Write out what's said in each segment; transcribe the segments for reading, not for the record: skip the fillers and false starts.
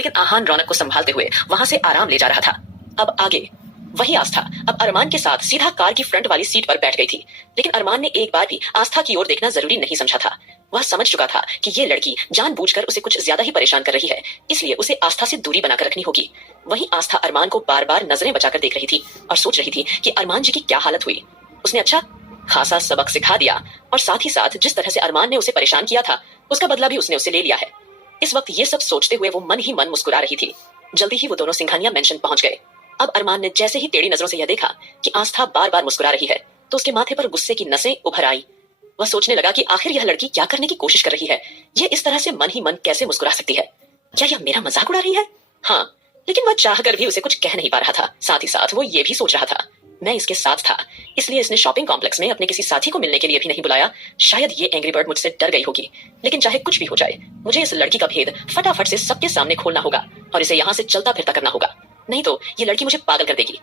लेकिन आहान रौनक को संभालते हुए वहां से आराम ले जा रहा था। अब आगे वही आस्था अब अरमान के साथ सीधा कार की फ्रंट वाली सीट पर बैठ गई थी। लेकिन अरमान ने एक बार भी आस्था की ओर देखना जरूरी नहीं समझा था। वह समझ चुका था कि ये लड़की जानबूझकर उसे कुछ ज्यादा ही परेशान कर रही है, इसलिए उसे आस्था से दूरी बनाकर रखनी होगी। वहीं आस्था अरमान को बार बार नजरें बचाकर देख रही थी और सोच रही थी कि अरमान जी की क्या हालत हुई। उसने अच्छा खासा सबक सिखा दिया और साथ ही साथ जिस तरह से अरमान ने उसे परेशान किया था उसका बदला भी उसने उसे ले लिया है। इस वक्त ये सब सोचते हुए वो मन ही मन मुस्कुरा रही थी। जल्दी ही वो दोनों सिंघानिया मेंशन पहुंच गए। अब अरमान ने जैसे ही टेढ़ी नजरों से यह देखा कि आस्था बार बार मुस्कुरा रही है तो उसके माथे पर गुस्से की नसें उभर आई। वह सोचने लगा कि आखिर यह लड़की क्या करने की कोशिश कर रही है। यह इस तरह से मन ही मन कैसे मुस्कुरा सकती है? क्या यह मेरा मजाक उड़ा रही है? हाँ, लेकिन वह चाहकर भी उसे कुछ कह नहीं पा रहा था। साथ ही साथ वो ये भी सोच रहा था मैं इसके साथ था, इसलिए इसने शॉपिंग कॉम्प्लेक्स में अपने किसी साथी को मिलने के लिए भी नहीं बुलाया। शायद ये एंग्री बर्ड मुझसे डर गई होगी। लेकिन चाहे कुछ भी हो जाए, मुझे इस लड़की का भेद फटाफट से सबके सामने खोलना होगा और इसे यहाँ से चलता फिरता करना होगा, नहीं तो ये लड़की मुझे पागल कर देगी।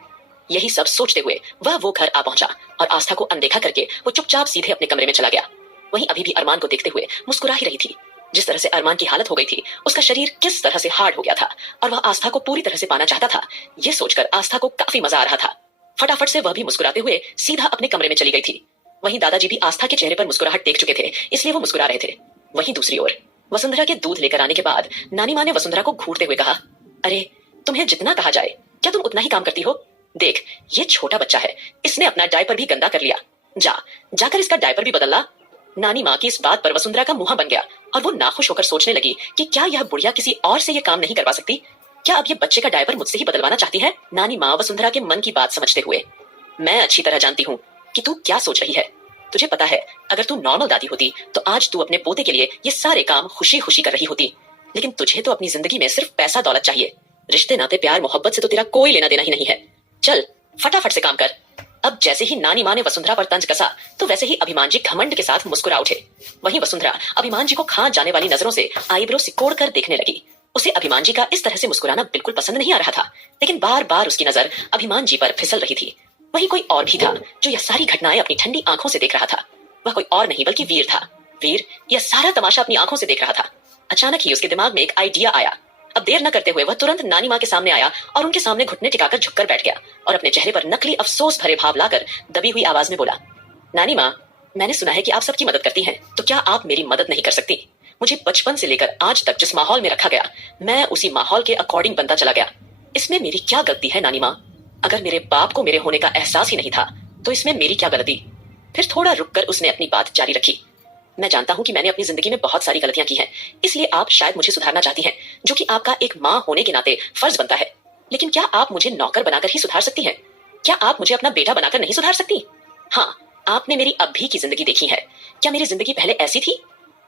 यही सब सोचते हुए वह वो घर आ पहुंचा और आस्था को अनदेखा करके वो चुपचाप सीधे अपने कमरे में चला गया। वहीं अभी भी अरमान को देखते हुए मुस्कुरा ही रही थी। जिस तरह से अरमान की हालत हो गई थी, उसका शरीर किस तरह से हार्ड हो गया था और वह आस्था को पूरी तरह से पाना चाहता था, ये सोचकर आस्था को काफी मजा आ रहा था। फटाफट से वह भी मुस्कुराते हुए सीधा अपने कमरे में चली गई थी। वहीं दादाजी भी आस्था के चेहरे पर मुस्कुराहट देख चुके थे, इसलिए वो मुस्कुरा रहे थे। वहीं दूसरी ओर वसुंधरा के दूध लेकर आने के बाद नानी माँ ने वसुंधरा को घूरते हुए कहा, अरे तुम्हें जितना कहा जाए क्या तुम उतना ही काम करती हो? देख, ये छोटा बच्चा है, इसने अपना डायपर भी गंदा कर लिया, जाकर इसका डायपर भी बदल ला। नानी माँ की इस बात पर वसुंधरा का मुंह बन गया और वो नाखुश होकर सोचने लगी कि क्या यह बुढ़िया किसी और से ये काम नहीं करवा सकती? क्या अब ये बच्चे का डायपर मुझसे ही बदलवाना चाहती है? नानी माँ वसुंधरा के मन की बात समझते हुए, मैं अच्छी तरह जानती हूँ कि तू क्या सोच रही है। तुझे पता है, अगर तू नॉर्मल दादी होती तो आज तू अपने पोते के लिए ये सारे काम खुशी खुशी कर रही होती। लेकिन तुझे तो अपनी जिंदगी में सिर्फ पैसा दौलत चाहिए। रिश्ते नाते प्यार मोहब्बत से तो तेरा कोई लेना देना ही नहीं है। चल फटाफट से काम कर। अब जैसे ही नानी माँ ने वसुंधरा पर तंज कसा तो वैसे ही अभिमान जी घमंड के साथ मुस्कुरा उठे। वहीं वसुंधरा अभिमान जी को खां जाने वाली नजरों से आईब्रो सिकोड़ कर देखने लगी। उसे अभिमान जी का इस तरह से मुस्कुराना बिल्कुल पसंद नहीं आ रहा था, लेकिन बार बार उसकी नजर अभिमान जी पर फिसल रही थी। वहीं कोई और भी था जो यह सारी घटनाएं अपनी ठंडी आंखों से देख रहा था। वह कोई और नहीं बल्कि वीर था। वीर यह सारा तमाशा अपनी आंखों से देख रहा था। अचानक ही उसके दिमाग में एक आइडिया आया। अब देर न करते हुए वह तुरंत नानी माँ के सामने आया और उनके सामने घुटने टिकाकर झुककर बैठ गया और अपने चेहरे पर नकली अफसोस भरे भाव लाकर दबी हुई आवाज में बोला, नानी माँ, मैंने सुना है कि आप सबकी मदद करती हैं, तो क्या आप मेरी मदद नहीं कर सकती? मुझे बचपन से लेकर आज तक जिस माहौल में रखा गया, मैं उसी माहौल के अकॉर्डिंग बनता चला गया। इसमें मेरी क्या गलती है नानी माँ? अगर मेरे बाप को मेरे होने का एहसास ही नहीं था तो इसमें मेरी क्या गलती? फिर थोड़ा रुककर उसने अपनी बात जारी रखी, मैं जानता हूं कि मैंने अपनी जिंदगी में बहुत सारी गलतियां की हैं, इसलिए आप शायद मुझे सुधारना चाहती हैं, जो कि आपका एक माँ होने के नाते फर्ज बनता है। लेकिन क्या आप मुझे नौकर बनाकर ही सुधार सकती हैं? क्या आप मुझे अपना बेटा बनाकर नहीं सुधार सकती? हाँ, आपने मेरी अब भी की जिंदगी देखी है, क्या मेरी जिंदगी पहले ऐसी थी?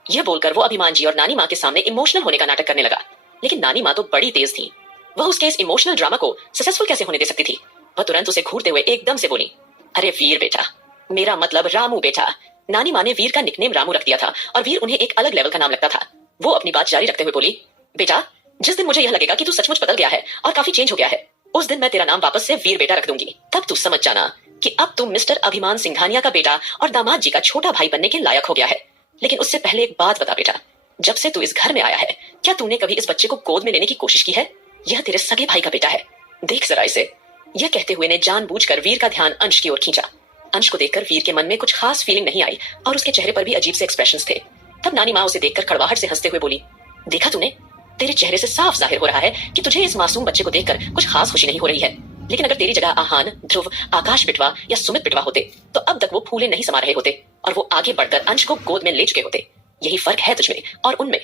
यह बोलकर वो अभिमान जी और नानी माँ के सामने इमोशनल होने का नाटक करने लगा। लेकिन नानी माँ तो बड़ी तेज थी, वह उसके इस इमोशनल ड्रामा को सक्सेसफुल कैसे होने दे सकती थी? वह तुरंत उसे घूरते हुए एकदम से बोली, अरे वीर बेटा, मेरा मतलब रामू बेटा। नानी माँ ने वीर का निकनेम रामू रख दिया था और वीर उन्हें एक अलग लेवल का नाम लगता था। वो अपनी बात जारी रखते हुए बोली, बेटा, जिस दिन मुझे यह लगेगा कि तू सचमुच बदल गया है और काफी चेंज हो गया है, उस दिन मैं तेरा नाम वापस से वीर बेटा रख दूंगी। तब तू समझ जाना कि अब तू मिस्टर अभिमान सिंघानिया का बेटा और दामाद जी का छोटा भाई बनने के लायक हो गया है। लेकिन उससे पहले एक बात बता बेटा, जब से तू इस घर में आया है, क्या तूने कभी इस बच्चे को गोद में लेने की कोशिश की है? यह तेरे सगे भाई का बेटा है, देख जरा इसे। यह कहते हुए ने जानबूझकर वीर का ध्यान अंश की ओर खींचा। अंश को देखकर वीर के मन में कुछ खास फीलिंग नहीं आई और उसके चेहरे पर भी अजीब से एक्सप्रेशंस थे। तब नानी माँ उसे देखकर कड़वाहट से हंसते हुए बोली, देखा तूने, तेरे चेहरे से साफ जाहिर हो रहा है कि तुझे इस मासूम बच्चे को देखकर कुछ खास खुशी नहीं हो रही है। लेकिन अगर तेरी जगह आहान, ध्रुव, आकाश बिटवा या सुमित बिटवा होते तो अब तक वो फूले नहीं समा रहे होते और वो आगे बढ़कर अंश को गोद में ले चुके होते। यही फर्क है तुझमें और उनमें।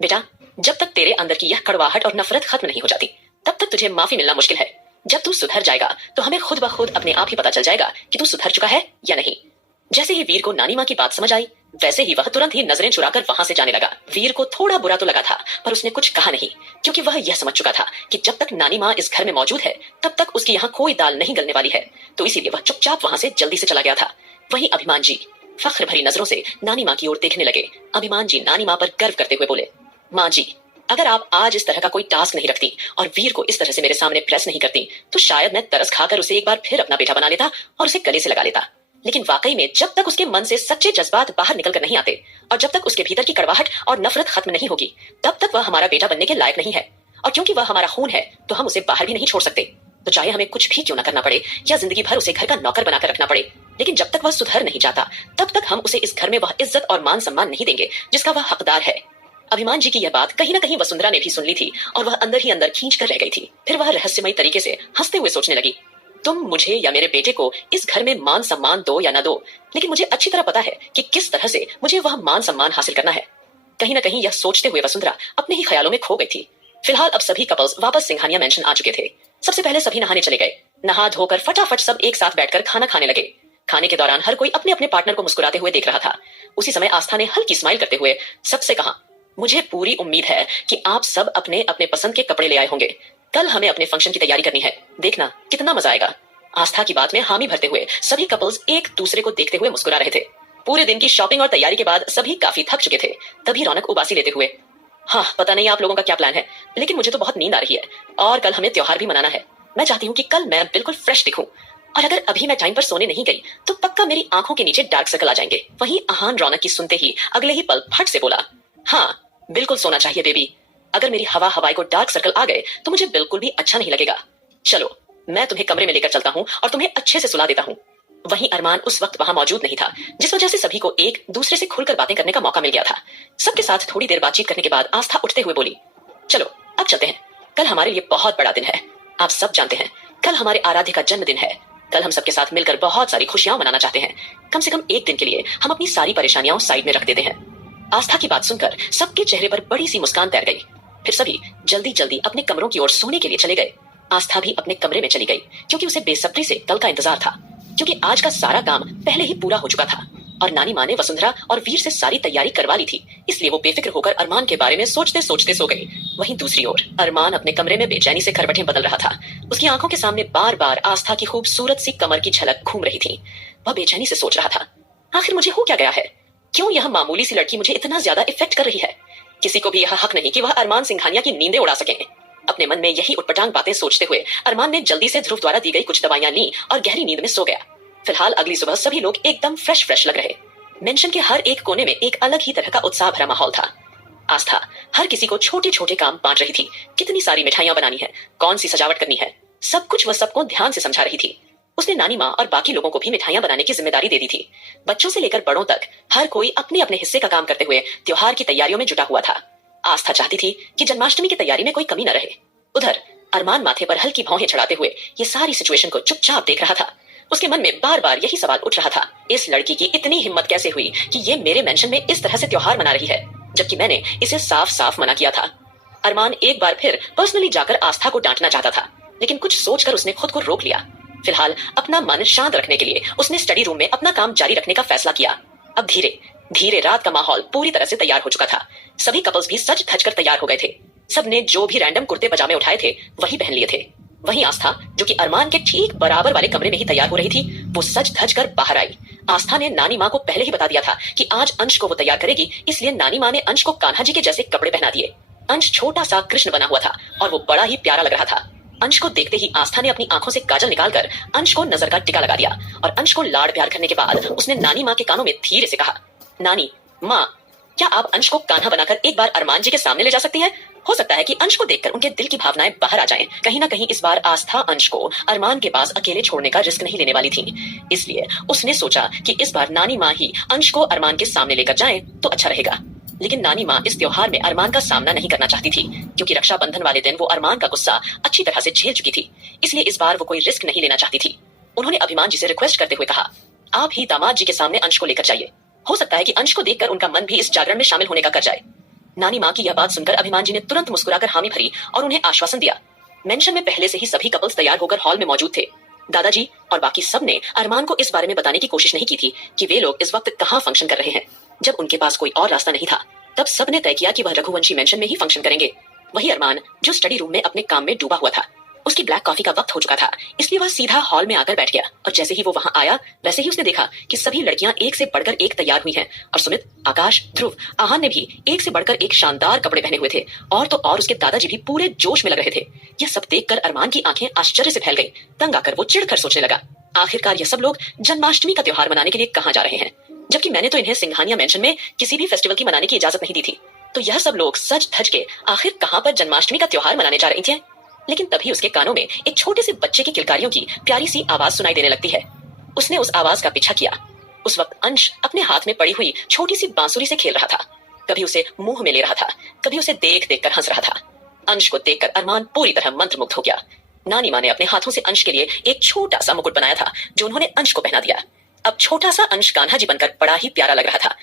बेटा, जब तक तेरे अंदर की यह कड़वाहट और नफरत खत्म नहीं हो जाती, तब तक तुझे माफी मिलना मुश्किल है। जब तू सुधर जाएगा तो हमें खुद ब खुद अपने आप ही पता चल जाएगा कि तू सुधर चुका है या नहीं। जैसे ही वीर को नानी माँ की बात समझ आई, वैसे ही वह तुरंत ही नजरें चुराकर वहां से जाने लगा। वीर को थोड़ा बुरा तो लगा था, पर उसने कुछ कहा नहीं, क्योंकि वह यह समझ चुका था कि जब तक नानी माँ इस घर में मौजूद है, तब तक उसकी यहाँ कोई दाल नहीं गलने वाली है। तो इसीलिए वह चुपचाप वहां से जल्दी से चला गया था। वहीं अभिमान जी फख्र भरी नजरों से नानी माँ की ओर देखने लगे। अभिमान जी नानी माँ पर गर्व करते हुए बोले, माँ जी, अगर आप आज इस तरह का कोई टास्क नहीं रखती और वीर को इस तरह से मेरे सामने प्रेस नहीं करती, तो शायद मैं तरस खाकर उसे एक बार फिर अपना बेटा बना लेता और उसे गले से लगा लेता। लेकिन वाकई में जब तक उसके मन से सच्चे जज्बात बाहर निकल कर नहीं आते और जब तक उसके भीतर की कड़वाहट और नफरत खत्म नहीं होगी, तब तक वह हमारा बेटा बनने के लायक नहीं है। और क्योंकि वह हमारा खून है तो हम उसे बाहर भी नहीं छोड़ सकते। तो चाहे हमें कुछ भी क्यों ना करना पड़े या जिंदगी भर उसे घर का नौकर बनाकर रखना पड़े, लेकिन जब तक वह सुधर नहीं जाता तब तक हम उसे इस घर में वह इज्जत और मान सम्मान नहीं देंगे जिसका वह हकदार है। अभिमान जी की यह बात कहीं ना कहीं वसुंधरा ने भी सुन ली थी और वह अंदर ही अंदर खींच कर रह गई थी। फिर वह रहस्यमयी तरीके से हंसते हुए सोचने लगी, तुम मुझे या मेरे बेटे को इस घर में मान सम्मान दो या ना दो, लेकिन मुझे अच्छी तरह पता है कि किस तरह से मुझे वह मान सम्मान हासिल करना है। कहीं ना कहीं यह सोचते हुए वसुंधरा अपने ही ख्यालों में खो गई थी। फिलहाल अब सभी कपल्स वापस सिंघानिया मेंशन आ चुके थे। सबसे पहले सभी नहाने चले गए। नहा धोकर फटाफट सब एक साथ बैठकर खाना खाने लगे। खाने के दौरान हर कोई अपने अपने पार्टनर को मुस्कुराते हुए देख रहा था। उसी समय आस्था ने हल्की स्माइल करते हुए सबसे कहा, मुझे पूरी उम्मीद है कि आप सब अपने अपने पसंद के कपड़े ले आए होंगे। कल हमें अपने फंक्शन की तैयारी करनी है, देखना कितना मजा आएगा। आस्था की बात में हामी भरते हुए सभी कपल्स एक दूसरे को देखते हुए मुस्कुरा रहे थे। पूरे दिन की शॉपिंग और तैयारी के बाद सभी काफी थक चुके थे। तभी रौनक उबासी लेते हुए, हाँ पता नहीं आप लोगों का क्या प्लान है, लेकिन मुझे तो बहुत नींद आ रही है और कल हमें त्योहार भी मनाना है। मैं चाहती हूँ कि कल मैं बिल्कुल फ्रेश दिखूं, और अगर अभी मैं टाइम पर सोने नहीं गई तो पक्का मेरी आंखों के नीचे डार्क सर्कल आ जाएंगे। वहीं आहान रौनक की सुनते ही अगले ही पल फट से बोला, हाँ बिल्कुल सोना चाहिए बेबी, अगर मेरी हवाई को डार्क सर्कल आ गए तो मुझे बिल्कुल भी अच्छा नहीं लगेगा। चलो मैं तुम्हें कमरे में लेकर चलता हूँ और तुम्हें अच्छे से सुला देता हूँ। वहीं अरमान उस वक्त वहां मौजूद नहीं था, जिस वजह से सभी को एक दूसरे से खुलकर बातें करने का मौका मिल गया था। सबके साथ थोड़ी देर बातचीत करने के बाद आस्था उठते हुए बोली, चलो अब चलते हैं, कल हमारे लिए बहुत बड़ा दिन है। आप सब जानते हैं कल हमारे आराध्य का जन्मदिन है। कल हम सबके साथ मिलकर बहुत सारी खुशियां मनाना चाहते हैं। कम से कम एक दिन के लिए हम अपनी सारी परेशानियां साइड में रख देते हैं। आस्था की बात सुनकर सबके चेहरे पर बड़ी सी मुस्कान तैर गई। फिर सभी जल्दी जल्दी अपने कमरों की ओर सोने के लिए चले गए। आस्था भी अपने कमरे में चली गई क्योंकि उसे बेसब्री से कल का इंतजार था, क्योंकि आज का सारा काम पहले ही पूरा हो चुका था और नानी माँ ने वसुंधरा और वीर से सारी तैयारी करवा ली थी। इसलिए वो बेफिक्र होकर अरमान के बारे में सोचते सोचते सो गई। वहीं दूसरी ओर अरमान अपने कमरे में बेचैनी से करवटें बदल रहा था। उसकी आंखों के सामने बार बार आस्था की खूबसूरत सी कमर की झलक घूम रही थी। वह बेचैनी से सोच रहा था, आखिर मुझे हो क्या गया है, क्यों यह मामूली सी लड़की मुझे इतना ज्यादा इफेक्ट कर रही है। किसी को भी यह हक नहीं कि वह अरमान सिंघानिया की नींदें उड़ा सके। अपने मन में यही उटपटांग बातें सोचते हुए अरमान ने जल्दी से ध्रुव द्वारा दी गई कुछ दवाइयां ली और गहरी नींद में सो गया। फिलहाल अगली सुबह सभी लोग एकदम फ्रेश लग रहे। मेंशन के हर एक कोने में एक अलग ही तरह का उत्साह भरा माहौल था। आस्था हर किसी को छोटे छोटे काम बांट रही थी। कितनी सारी मिठाइयां बनानी है, कौन सी सजावट करनी है, सब कुछ वह सबको ध्यान से समझा रही थी। उसने नानी माँ और बाकी लोगों को भी मिठाइयां बनाने की जिम्मेदारी दे दी थी। बच्चों से लेकर बड़ों तक हर कोई अपने अपने हिस्से का काम करते हुए त्योहार की तैयारियों में जुटा हुआ था। आस्था चाहती थी कि जन्माष्टमी की तैयारी में कोई कमी न रहे। उधर अरमान माथे पर हल्की भौहें चढ़ाते हुए ये सारी सिचुएशन को चुपचाप देख रहा था। उसके मन में बार बार यही सवाल उठ रहा था, इस लड़की की इतनी हिम्मत कैसे हुई कि ये मेरे मेंशन में इस तरह से त्योहार मना रही है, जबकि मैंने इसे साफ साफ मना किया था। अरमान एक बार फिर पर्सनली जाकर आस्था को डांटना चाहता था, लेकिन कुछ सोचकर उसने खुद को रोक लिया। फिलहाल अपना मन शांत रखने के लिए उसने स्टडी रूम में अपना काम जारी रखने का फैसला किया। अब धीरे धीरे रात का माहौल पूरी तरह से तैयार हो चुका था। सभी कपल्स भी सज धज कर तैयार हो गए थे। सबने जो भी रैंडम कुर्ते पजामे उठाए थे वही पहन लिए थे। वहीं आस्था, जो कि अरमान के ठीक बराबर वाले कमरे में ही तैयार हो रही थी, वो सज धज कर बाहर आई। आस्था ने नानी माँ को पहले ही बता दिया था कि आज अंश को वो तैयार करेगी, इसलिए नानी माँ ने अंश को कान्हा जी के जैसे कपड़े पहना दिए। अंश छोटा सा कृष्ण बना हुआ था और वो बड़ा ही प्यारा लग रहा था। अंश को देखते ही आस्था ने अपनी आंखों से काजल निकालकर अंश को नजर का टिका लगा दिया और अंश को लाड़ प्यार करने के बाद उसने नानी माँ के कानों में धीरे से कहा, नानी माँ, क्या आप अंश को कान्हा बनाकर एक बार अरमान जी के सामने ले जा सकती हैं? हो सकता है कि अंश को देखकर उनके दिल की भावनाएं बाहर आ जाएं। कहीं ना कहीं इस बार आस्था अंश को अरमान के पास अकेले छोड़ने का रिस्क नहीं लेने वाली थी, इसलिए उसने सोचा कि इस बार नानी माँ ही अंश को अरमान के सामने लेकर जाएं तो अच्छा रहेगा। लेकिन नानी माँ इस त्योहार में अरमान का सामना नहीं करना चाहती थी, क्योंकि रक्षाबंधन वाले दिन वो अरमान का गुस्सा अच्छी तरह से झेल चुकी थी, इसलिए इस बार वो कोई रिस्क नहीं लेना चाहती थी। उन्होंने अभिमान जी से रिक्वेस्ट करते हुए कहा, आप ही दामाद जी के सामने अंश को लेकर जाइए, हो सकता है कि अंश को देखकर उनका मन भी इस जागरण में शामिल होने का कर जाए। नानी माँ की यह बात सुनकर अभिमान जी ने तुरंत मुस्कुराकर हामी भरी और उन्हें आश्वासन दिया। मेंशन में पहले से ही सभी कपल्स तैयार होकर हॉल में मौजूद थे। दादाजी और बाकी सब ने अरमान को इस बारे में बताने की कोशिश नहीं की थी कि वे लोग इस वक्त कहाँ फंक्शन कर रहे हैं। जब उनके पास कोई और रास्ता नहीं था, तब सब ने तय किया कि वह रघुवंशी मेंशन में ही फंक्शन करेंगे। वही अरमान, जो स्टडी रूम में अपने काम में डूबा हुआ था, उसकी ब्लैक कॉफी का वक्त हो चुका था, इसलिए वह सीधा हॉल में आकर बैठ गया। और जैसे ही वो वहां आया, वैसे ही उसने देखा कि सभी लड़कियां एक से बढ़कर एक तैयार हुई हैं और सुमित, आकाश, ध्रुव, आहान ने भी एक से बढ़कर एक शानदार कपड़े पहने हुए थे। और तो और उसके दादाजी भी पूरे जोश में लग रहे थे। यह सब देखकर अरमान की आंखें आश्चर्य से फैल गई। तंग आकर वो चिढ़कर सोचने लगा, आखिरकार यह सब लोग जन्माष्टमी का त्योहार मनाने के लिए कहाँ जा रहे हैं, जबकि मैंने तो इन्हें सिंघानिया मेंशन में किसी भी फेस्टिवल की मनाने की इजाजत नहीं दी थी। तो यह सब लोग सज धज के आखिर कहां पर जन्माष्टमी का त्योहार मनाने जा रही थी। लेकिन तभी उसके कानों में एक छोटे से बच्चे की किलकारियों की प्यारी सी आवाज सुनाई देने लगती है। उसने उस आवाज का पीछा किया। उस वक्त अंश अपने हाथ में पड़ी हुई छोटी सी बांसुरी से खेल रहा था। कभी उसे मुंह में ले रहा था, कभी उसे देख देख कर हंस रहा था। अंश को देखकर अरमान पूरी तरह मंत्रमुग्ध हो गया। नानी माँ ने अपने हाथों से अंश के लिए एक छोटा सा मुकुट बनाया था जो उन्होंने अंश को पहना दिया। अब छोटा सा अंश कान्हा जी बनकर बड़ा ही प्यारा लग रहा था।